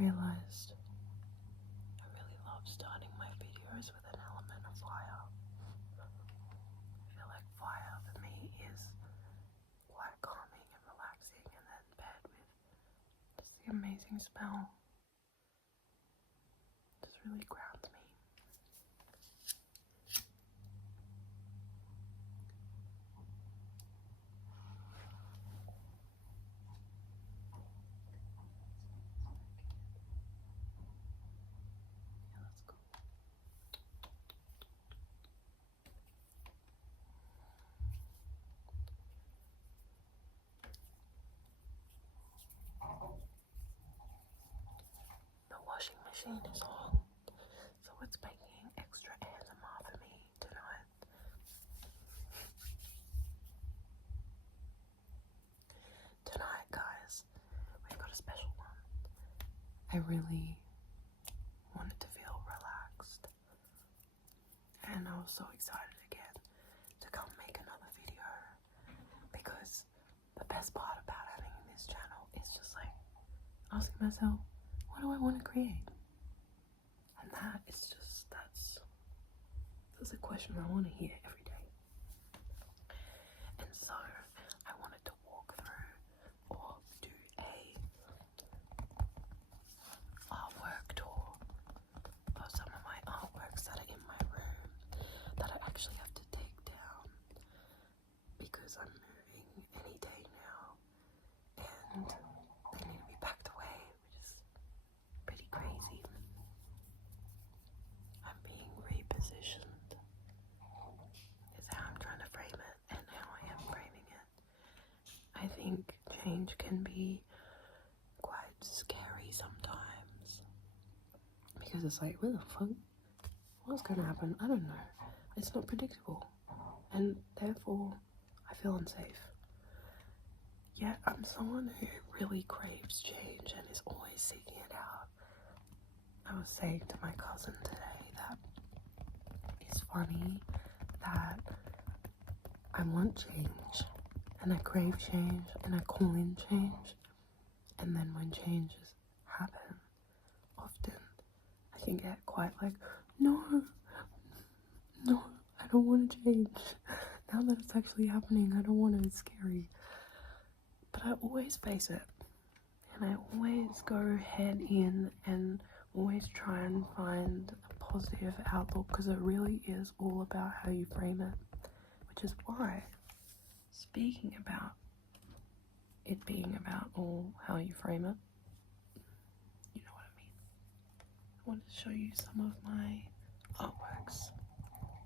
realized I really love starting my videos with an element of fire. I feel like fire for me is quite calming and relaxing, and then paired with just the amazing smell just really grounds me. Yeah, let's go. The washing machine is on, so it's making extra ASMR for me tonight. Tonight, guys, we've got a special one. I really wanted to feel relaxed, and I was so excited again to come make another video, because the best part about having this channel is just like asking myself, what do I want to create? And that's a question I want to hear every day. And so I wanted to walk through or do a artwork tour of some of my artworks that are in my room that I actually have to take down because I'm moving any day now, and they need to be packed away, which is pretty crazy. I'm being repositioned is how I'm trying to frame it and how I am framing it. I think change can be quite scary sometimes, because it's like, what the fuck? What's gonna happen? I don't know. It's not predictable, and therefore I feel unsafe. Yet I'm someone who really craves change and is always seeking it out. I was saying to my cousin today that it's funny that I want change and I crave change and I call in change, and then when changes happen, often I can get quite like, no, I don't want to change. Now that it's actually happening, I don't want it, it's scary. But I always face it, and I always go head in and always try and find a positive outlook, because it really is all about how you frame it, which is why, speaking about it being about all how you frame it, you know what I mean. I want to show you some of my artworks,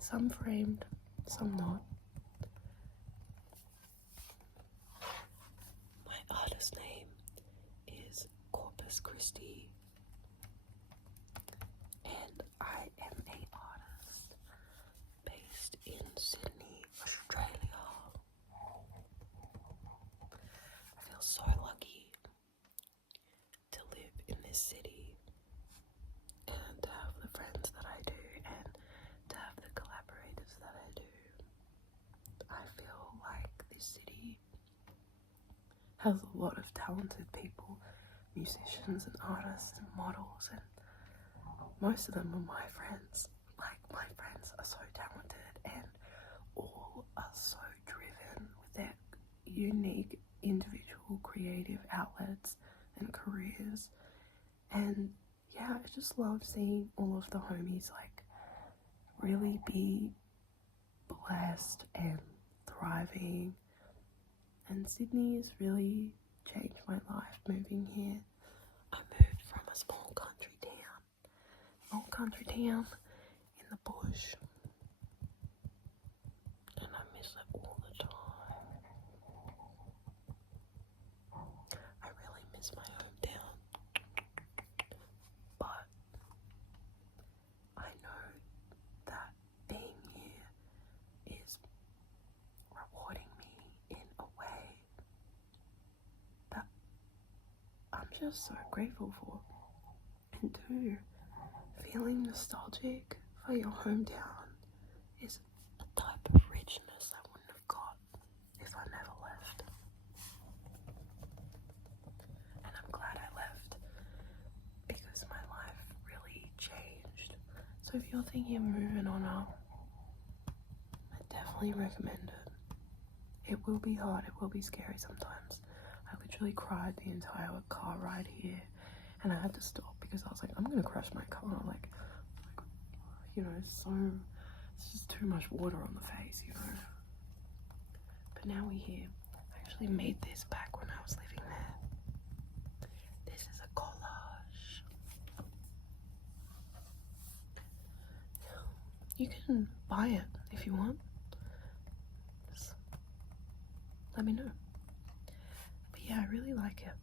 some framed, some not. My artist name is Corpus Christi, and I am an artist based in Sydney, Australia. I feel so lucky to live in this city and to have the friends that I do and to have the collaborators that I do. I feel like this city has a lot of talented people, musicians and artists and models, and most of them are my friends. Like, my friends are so talented and all are so driven with their unique individual creative outlets and careers. And yeah, I just love seeing all of the homies like really be blessed and thriving. And Sydney has really changed my life moving here. I moved from a small country town in the bush, and I miss it all the time. I really miss my hometown, but I know that being here is rewarding me in a way that I'm just so grateful for. And two, feeling nostalgic for your hometown is a type of richness I wouldn't have got if I never left. And I'm glad I left, So if you're thinking of moving on up, I definitely recommend it. It will be hard, it will be scary sometimes. I literally cried the entire car ride here, and I had to stop because I was like, I'm gonna crash my car. Like you know, it's just too much water on the face, you know. But now we're here. I actually made this back when I was living there. This is a collage. You can buy it if you want. Just let me know. But yeah, I really like it.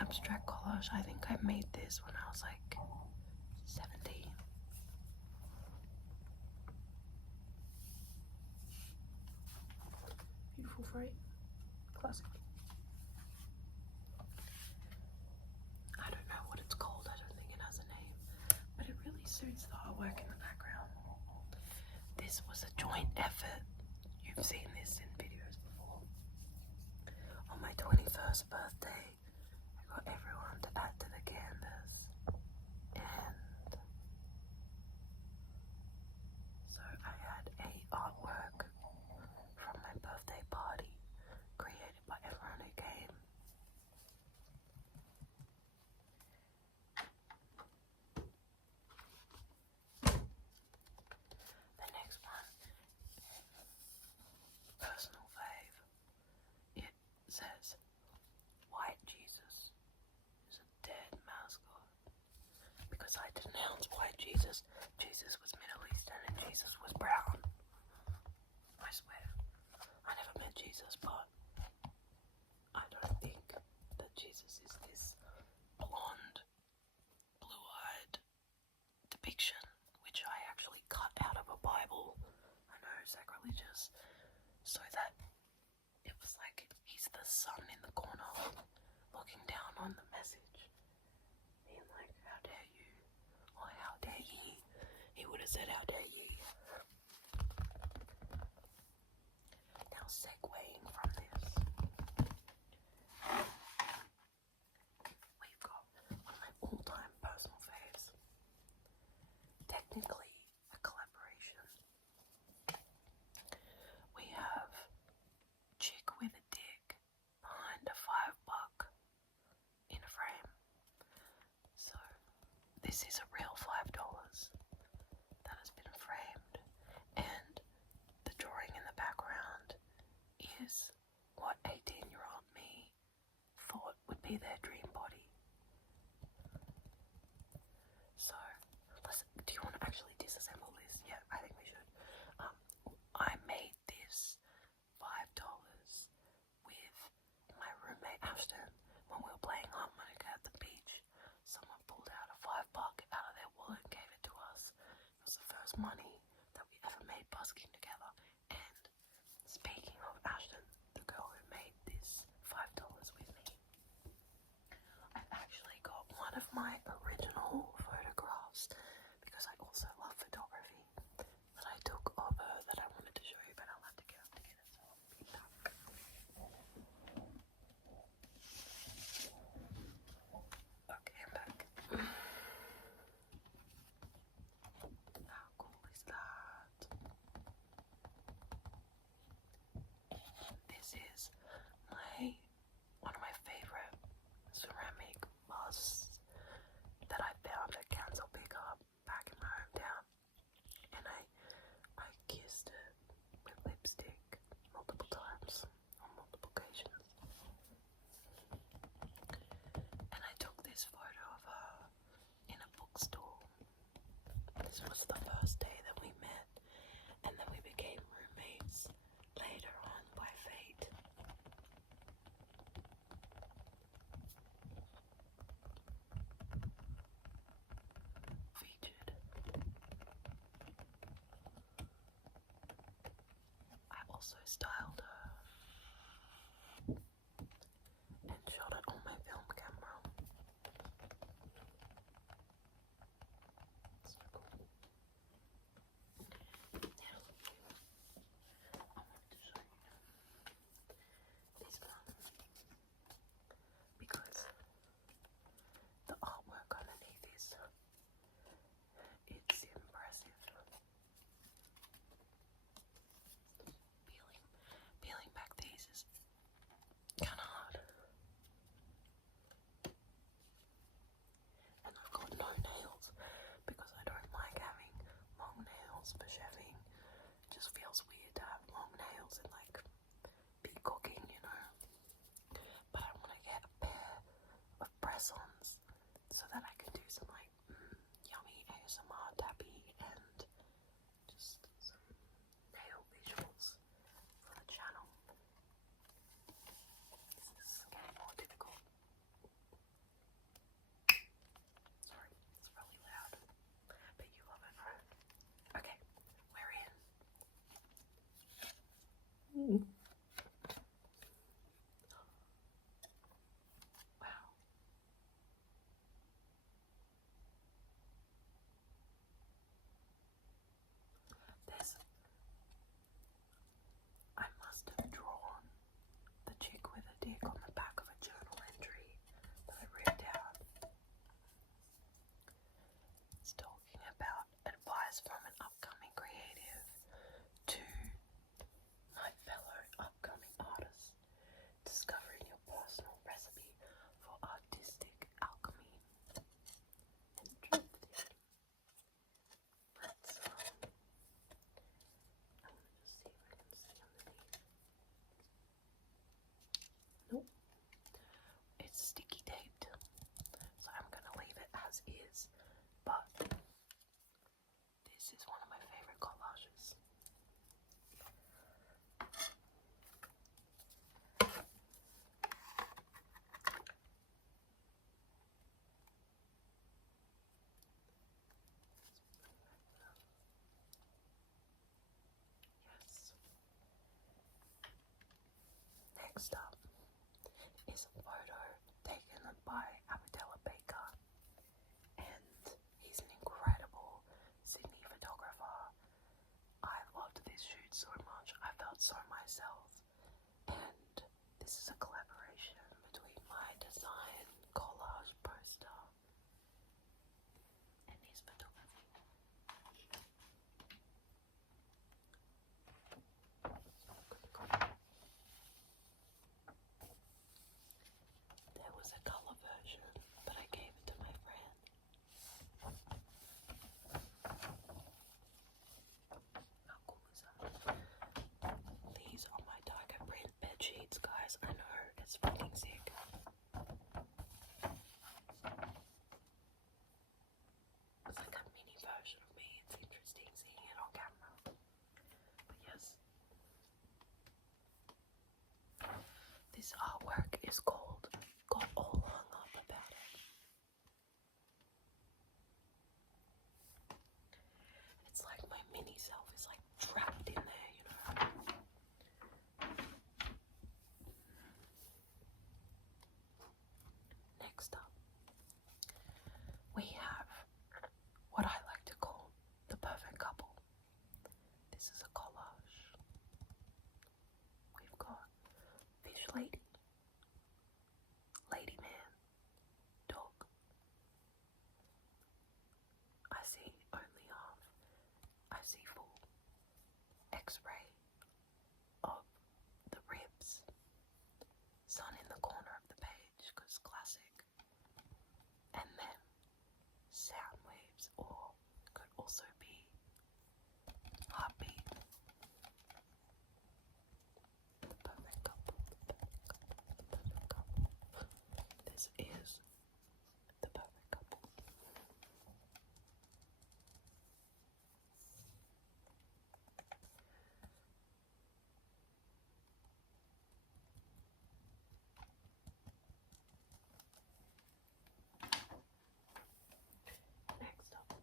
Abstract collage. I think I made this when I was like 17. Beautiful frame. Classic. I don't know what it's called. I don't think it has a name. But it really suits the artwork in the background. This was a joint effort. You've seen this in videos before. On my 21st birthday, I got everyone to add to the canvas. And so I had a artwork from my birthday party created by everyone who came. The next one, personal fave. It says, White Jesus is a dead mascot. Because I denounced white Jesus. Jesus was Middle Eastern and Jesus was brown. I swear. I never met Jesus, but I don't think that Jesus is this blonde, blue-eyed depiction, which I actually cut out of a Bible. I know, sacrilegious. So that it was like he's the sun in the corner looking down on the message, being like, how dare you, or how dare ye. He would have said, how dare ye. Now segueing from this, we've got one of my all-time personal faves. Technically a collaboration. We have Chick with a Dick behind a $5 in a frame. So this is a real $5 that has been framed, and the drawing in the background is what 18-year-old me thought would be their dream body. So do you want to actually disassemble this? Yeah, I think we should. I made this $5 with my roommate Ashton when we were playing harmonica at the beach. Someone pulled out a $5 out of their wallet and gave it to us. It was the first money that we ever made busking together. And speaking of Ashton, the girl who made this $5 with me, I've actually got one of my original photographs because I also love photography that I took of her that I wanted to show you, but I'll have to get up to get it, so I'll be back. Okay, I'm back. How cool is that? This is one of my favorite ceramic busts that I found at Council Pickup back in my hometown, and I kissed it with lipstick multiple times on multiple occasions. And I took this photo of her in a bookstore. This was the first day that we met, and then we became roommates later on by fate. Featured. I also styled her and shot it on my film camera. So cool. Now, I wanted to show you this one because the artwork underneath is, but this is one of my favorite collages. Yes. Next up is a photo taken by Abdella Baker, and he's an incredible Sydney photographer. I loved this shoot so much. I felt so myself, and this is a collaboration between my design collage poster and his photography. There was a color version, but I gave it to my friend. How cool is that? These are my darker print bed sheets, guys. I know, it's fucking sick. It's like a mini version of me. It's interesting seeing it on camera. But yes. This artwork is called Got All Hung Up About It. It's like my mini self is like trapped in there, you know. Next up, we have what I like to call the perfect couple. This is a collage. We've got fish lady, lady man, dog. I see only half. I see full X-ray of the ribs. Sun in the corner of the page, because classic. And then sound waves, or could also be heartbeat. The perfect couple, the perfect couple, the perfect couple. This is the perfect couple. Next up,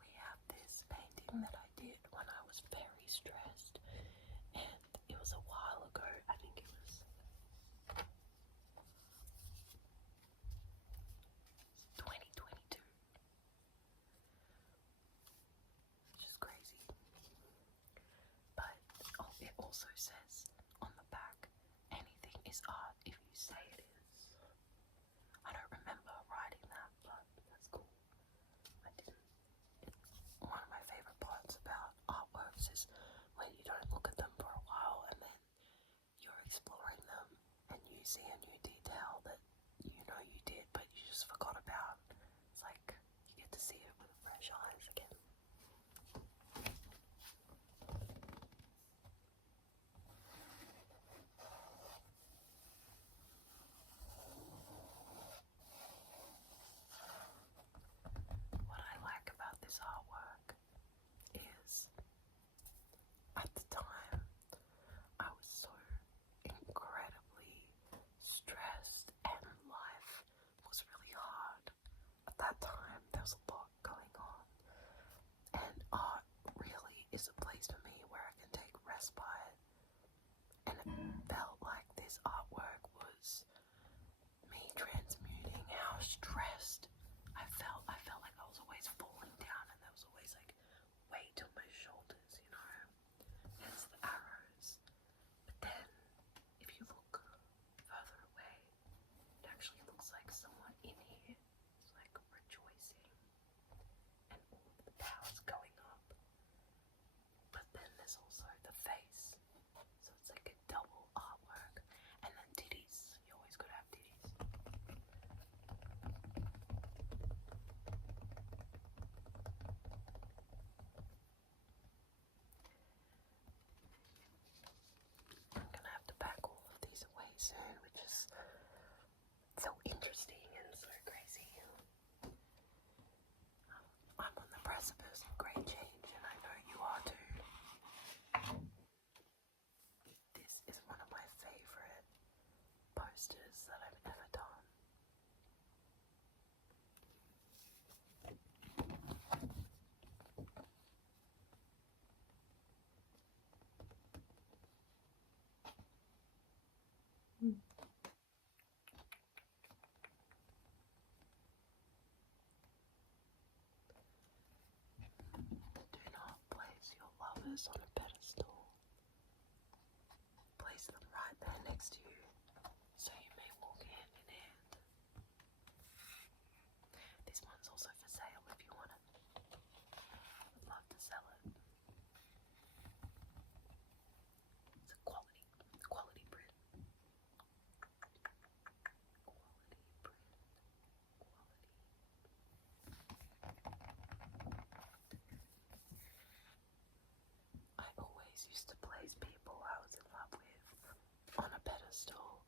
we have this painting that I did when I was very stressed, and it was a while ago. I think it was 2022, which is crazy. But it also says on the back, anything is art if you say it is. I don't remember writing that, but that's cool. I didn't. One of my favorite parts about artworks is when you don't look at them for a while and then you're exploring them and you see a new detail that you know you did but you just forgot about. It's like you get to see it with fresh eyes again. interesting and so crazy. I'm on the precipice of great change, and I know you are too. This is one of my favorite posters that I've ever done. Do not place your lovers on a pedestal. Place them right there next to you, so you may walk hand in hand. This one's also for sale if you want it. I'd love to sell it. It's a quality print. I always used to place people I was in love with on a pedestal,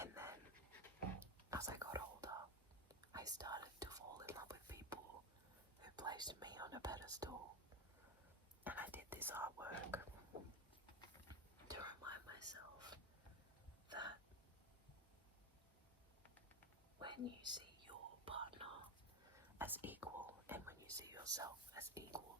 and then as I got older, I started to fall in love with people who placed me on a pedestal, and I did this artwork to remind myself that when you see your partner as equal, and when you see yourself as equal